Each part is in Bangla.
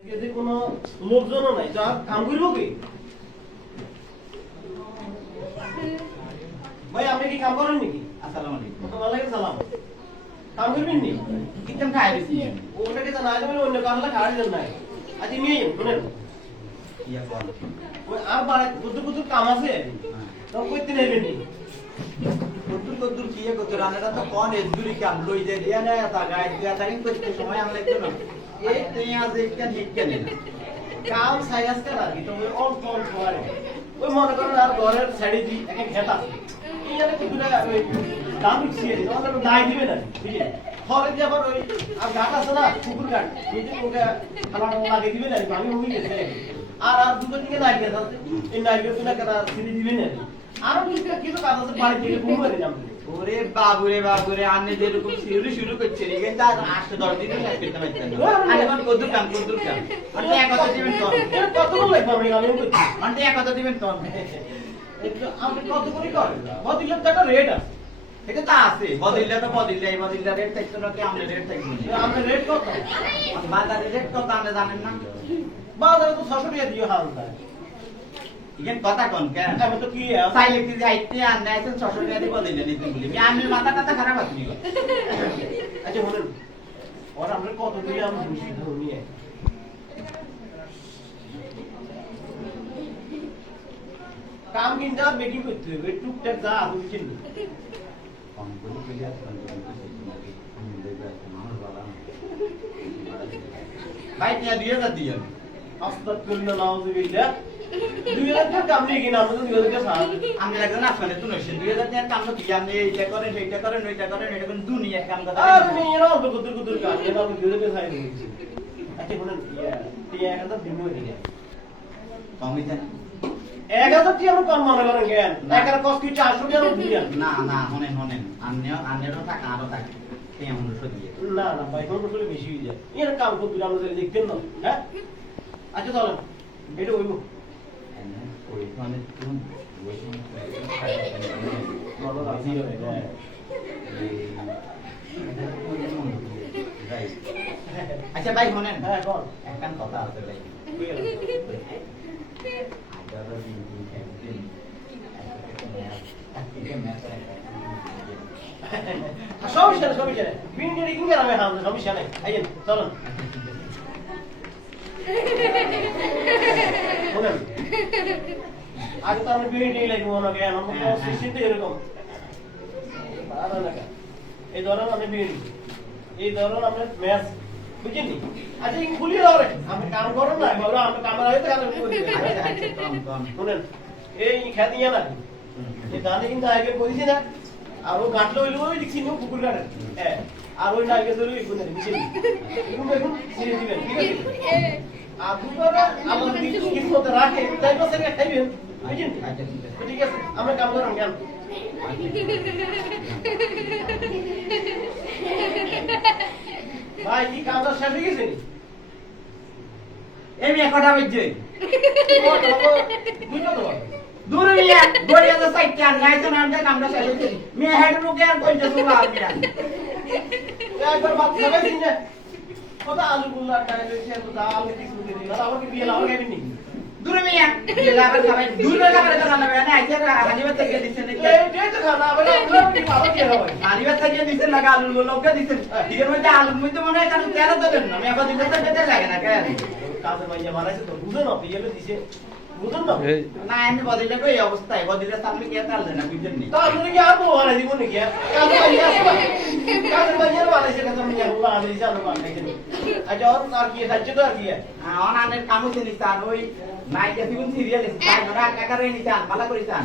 যদি কোনো লোকজনও নাই যা কাম করব কি ভাই আপনি কি কাম করেন নাকি? আসসালামু আলাইকুম। ওয়ালাইকুম সালাম। কাম করবেন নি? কিতম খাই দিছি ওটাকে তো না যাবেন অন্য কারণে খাওয়ার জন্য নাই আজ নিয়ে শুনেন ইয়া কোন ওই আর বাড়ায় কত কত কাম আছে তো কইতে নেবেন নি কদ্দুর কি কত রান্নাটা তো কোন এদুরি কাম লই দে দিয়া না তা গায় দিয়া থাকেন কত সময় আমরা লাগতো না এই তুই আজ একটা ঠিক কেন না কাম সাইজ কা লাগি তো ওই অল ফল করে ওই মনে করেন আর ঘরের সাইডে দি একটা খেত আছে এই জায়গা তো দুটা ওই দাম ছিয়ে দিই ওটা দাই দিবে না ঠিক আছে ঘরে দিয়ে আবার ওই আর গাছ আছে না কুকুর গাছ এই যে ওটা খালাটা লাগিয়ে দিবে না আমি হই গেছে আর আর দুটো দিকে নাইকে আছে এই নাইকে তুলে কেন ছিড়ে দিবে না আর কিছু কাজ আছে বাড়ি থেকে ঘুম করে যাবে ওরে বাবুরে আন্নে যেরকম শুরু করছে রে কিন্তু আর 8-10 দিন শেষ করতে পারতেন না আরে কোন কদ্দুর কাম মানে এক কথা দিবেন তো কত করে লাগবে আমি করছি মানে এক কথা দিবেন তো একটু আপনি কত করে করেন বদিলের তো একটা রেট আছে এটা তো আছে বদিল্লা এই বদিল্লা রেট থাকতো না কি আমরা রেট থাকবো আপনার রেট কত বাজারে রেট কত আপনি জানেন না বাজারে তো 600 টাকা দিয়ে হাল দেয় ইগেন কথা কোন কেন আমি তো কি সাইলে কি যাইতে আর নাইছেন 600 টাকা দিয়ে বদিল্লা নিতে বলি আমি মাথা খারাপ আছে আচ্ছা বলেন ওর আমরা কত দিয়ে আমরা বুঝি নিয়ে কাম কিন্তু আর মেকিং করতে হবে টুকটাক যা বুঝছেন কম করে কইয়া ভাই তিয়া 2000 দিয়েন আস্তাগফিরুল্লাহ নাউযুবিল্লাহ 2000 টাকা কাম নিয়ে কিনা আমরা তো 2000 টাকা সাহায্য আমি লাগবে না শুনে তুই 2000 টাকা কাম কি আপনি এইটা করেন সেইটা করেন ওইটা করেন এটা কোন দুনিয়ার কাম কথা আর মেয়ে না অল্প কুতুর কাজ এটা আমি 2000 টাকা সাহায্য দিচ্ছি আচ্ছা বলেন টিয়া 1000 দিন হয়ে গেছে কমই দেন 1000 টি আমরা কম মনে করেন কেন একার কষ্ট কি 400 টাকা দিয়ে না হনেন আন্নেরও টাকা আরো টাকা এই আমরা দিয়ে না ভাই কোন বলে বেশি হয়ে যায় এর কাম করতে আমরা যদি দেখতেন না হ্যাঁ আচ্ছা চলেন এটা হইব ওই মানে তুমি ওই বলো রাজি হবে আচ্ছা ভাই শোনেন হ্যাঁ কোন একখান কথা আছে ভাই সমস্যা নেই বিন্ডের কি করে আমি হাম সমস্যা নেই আইয়েন চলুন শুনেন আজ তো আমি বিন্ডে লাগবো না কেন আমার তো সিস্টেম এরকম ভালো লাগা এই ধরুন আমি বিন্ডে এই ধরুন আমরা ম্যাচ বুঝিনি আচ্ছা এই খুলি দাও রে আমি কাম করো না বাবা আমি কামের আগে কাজ করি শুনেন এই খেদিয়া না এই দানে কিন্তু আগে কইছি না আর ও গাটলো হইলো ওই দেখছি নো পুকুর গাড়ে হ্যাঁ আর ওই নাইকে ধরে এই কোনে নিচে এরকম এখন ছেড়ে দিবেন ঠিক আছে আর দুপুরে আমার কিছু মতো রাখে তাই বসে খাইবেন বুঝছেন ঠিক আছে আমরা কাম করেন কেন ভাই কি কামটা শেষ হয়ে গেছে এই মেয়ে কটা বাজছে বুঝলো তো দূরে মিয়া গড়িয়া তো সাইড চান নাইতো না আমরা কামটা শেষ হইছে মেয়ে হেড রুকে আর কইতে সুলা মিয়া একবার বাদ খাবে দিন না কত আলু গুল্লা টাইলে সে তো ডাল কিছু দিন আর আবার কি বিয়ে লাভ খাবেন নি দূরে মিয়া লাগা খাবেন দূরে লাগা তো না না আইছে হানিবা থেকে দিছেন এই তো খানা আবার আমরা কি ভালো কি হবে হানিবা থেকে দিছেন লাগা আলু লোকে দিছেন দিকের মধ্যে আলুর মধ্যে মনে হয় কারণ তেল তো দেন না আমি আবার দিতে যেতে লাগে না কেন কাজে মাইয়া মারাইছে তো বুঝো না বিয়েলে দিছে বুঝুন না না আমি বদিলে কই অবস্থায় বদিলে সামনে কে তাল দেনা বুঝছেন নি তো আপনি কি আর তো মারা দিব নাকি কাজে মাইয়া আসবা কাজে মাইয়া মারাইছে কাজে মাইয়া হুলা আনি জানো মারাইছে আচ্ছা আর কি যাচ্ছে তো আর কি অনানের কাম হচ্ছে নিতান ওই নাইকে দিবন সিরিয়াল তাই ওরা একাকারে নিতান ভালো করিতান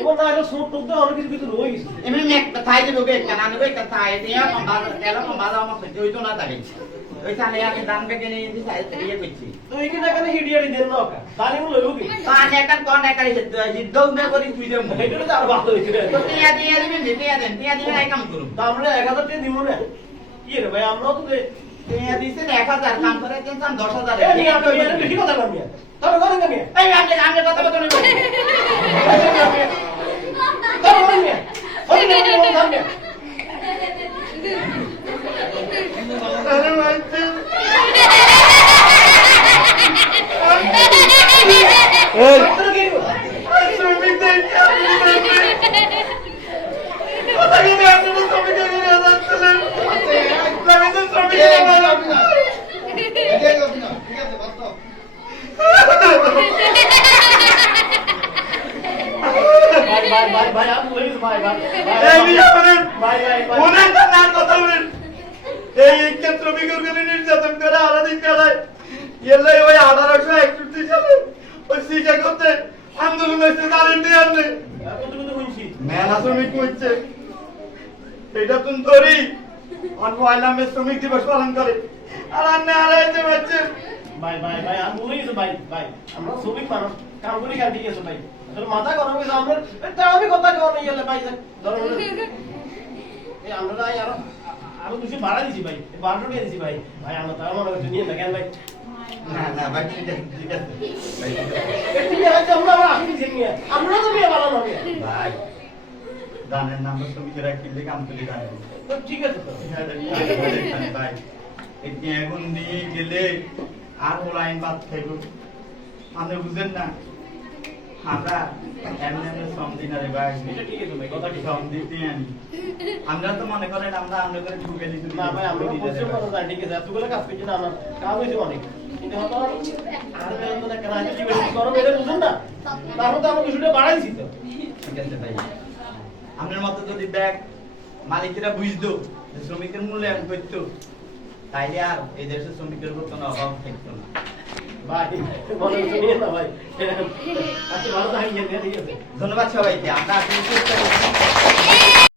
এবার না এটা সুট টুক দিয়ে অনেক কিছু কিছু রয়ে গেছে এমনি মেক থাই দেব গে কেন আনবে একটা থাই দিয়া কম ভালো তেল কম ভালো আমার সহ্য হইতো না তাকে ওই সালে আমি দান বেগে নিয়ে দিছি ইয়ে করছি তো এইখানে এখানে হিডিয়ারি দেন না ওকা তাহলে মূল হইব কি তো আনে একটা কোন একটা সিদ্ধ উঠে করি তুই দেব এটা তো আর ভালো হইছে তো টিয়া দিবেন টিয়া দিবেন এই কাম করুন তো আমরা 1000 টাকা দিব না কি রে ভাই আমরাও তো টিয়া দিছেন 1000 কাম করে দিয়েছেন 10000 এ নিয়ে আপনি বেশি কথা বলবেন তবে করেন না এই আমি কথা বলতে নিব তবে করেন না ওই না আরে এই বিয়ে করেন ভাই ভাই ভাই ওনার না কথা বলেন এই ক্ষেত্র বিকর করে নির্যাতন করে আলাদিন করে এলে ওই 1861 সালে ওই শিক্ষা করতে আন্দোলন হয়েছে কারেন্ট দিয়ে আনলে কত কত শুনছি মেলা শ্রমিক হচ্ছে এটা তুমি ধরি অনলাইনে শ্রমিক দিবস পালন করে আর আন্না হারাইতে পারছে ভাই ভাই ভাই আমি বলে গেছি ভাই ভাই আমরা শ্রমিক মানুষ কাম করি কাম ঠিক আছে ভাই আসলে মাথা গরম হয়েছে আমরা এটা আমি কথা কর নাই গেলে ভাই ধরো এই আমরা আরো আরো কিছু ভাড়া দিছি ভাই 12 টাকা দিছি ভাই ভাই আমরা তার মনে করতে নিয়ে না কেন ভাই না না ভাই ঠিক আছে ভাই ঠিক আছে। ঠিক আছে আমরা আসি দিছি নিয়ে আমরা তো বিয়ে ভালো না ভাই দানের নাম্বার শ্রমিকেরা কিনলে কাম তুলি দানের তো ঠিক আছে তো ভাই এটি এখন দিয়ে গেলে আর লাইন বাদ খাইব আপনি বুঝেন না আমরা এমনি এমনি শ্রম দিন আরে ভাই এটা ঠিক আছে ভাই কথা ঠিক শ্রম দিতে আনি আমরা তো মনে করেন আমরা আমরা করে ঢুকে দিতে না ভাই আমরা পরিশ্রম করতে জানি ঠিক আছে এতগুলো কাজ করছি না আমার কাজ হয়েছে অনেক কিন্তু হয়তো আর বেতন একটা রাজি জীবন গরম এটা বুঝুন না তারপর তো আমরা কিছুটা বাড়াইছি তো ঠিক আছে ভাই আপনার মতো যদি ব্যাগ মালিকেরা বুঝতো যে শ্রমিকের মূল্যায়ন করতো তাইলে আর এই দেশের শ্রমিকের উপর কোনো অভাব থাকতো না ভাই মনে হচ্ছে নিয়ে না ভাই আচ্ছা ভালো থাকেন ঠিক আছে ধন্যবাদ সবাইকে আমরা আসলে চেষ্টা করছি